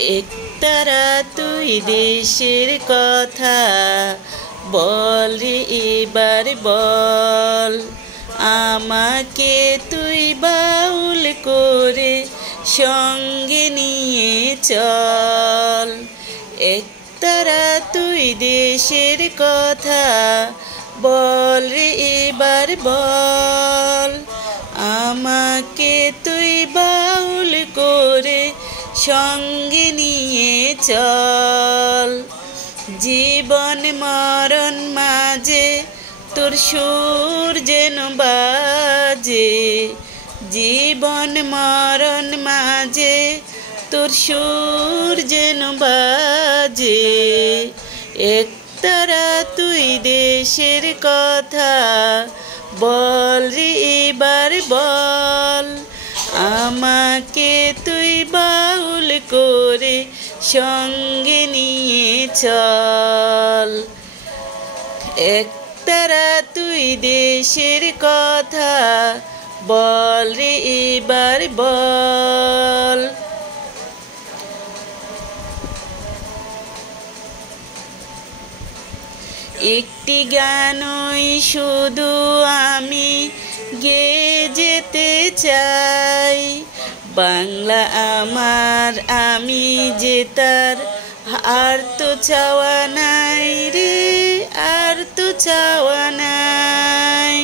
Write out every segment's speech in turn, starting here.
একতারা তুই দেশের কথা বল রে এবার বল, আমাকে তুই বাউল করে সঙ্গে নিয়ে চল। একতারা তুই দেশের কথা বল রে এবার বল, আমাকে তুই বাউল করে সঙ্গে নিয়ে চল। জীবন মরণ মাঝে তোর সুর যেন বাজে, জীবন মরণ মাঝে তোর সুর যেন বাজে। একতারা তুই দেশের কথা বল রে এবার বল, আমাকে তুই বাউল করে সঙ্গে নিয়ে চল। একতারা তুই দেশের কথা বল রে এবার বল। একটি গানই শুধু আমি গেয়ে যেতে চাই, বাংলা আমার আমি যে তার আর তো চাওয়া নাই রে, আর তো চাওয়া নাই।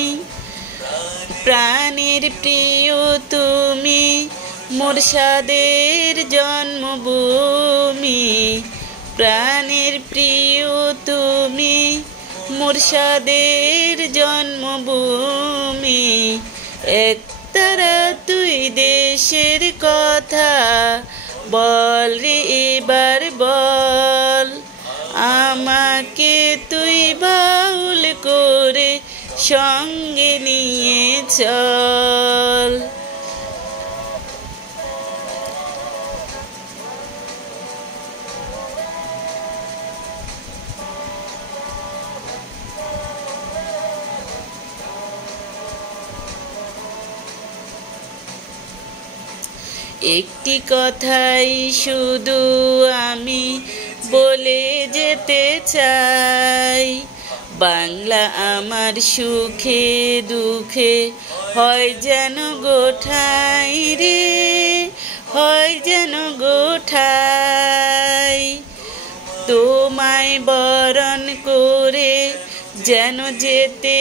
প্রাণের প্রিয় তুমি মোর স্বাদের জন্মভূমি, প্রাণের প্রিয় তুমি মোর স্বাদের জন্মভূমি। একতারা তুই দেশের কথা বল রে এবার বল, আমাকে তুই বাউল করে সঙ্গে নিয়ে চল। একটি কথাই শুধু আমি বলে যেতে চাই, বাংলা আমার সুখে দুঃখে হয় যেন গোঠাই রে, হয় যেন গোঠাই। তোমায় বরণ করে যেন যেতে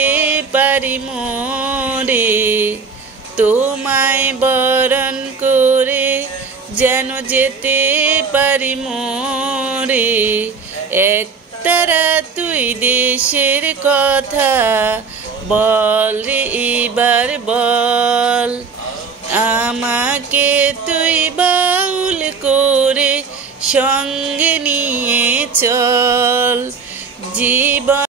পারি মোরে, তোমায় বরণ করে যেন যেতে পারি মোরে। একতারা তুই দেশের কথা বল রে এবার বল, আমাকে তুই বাউল করে সঙ্গে নিয়ে চল। জীবন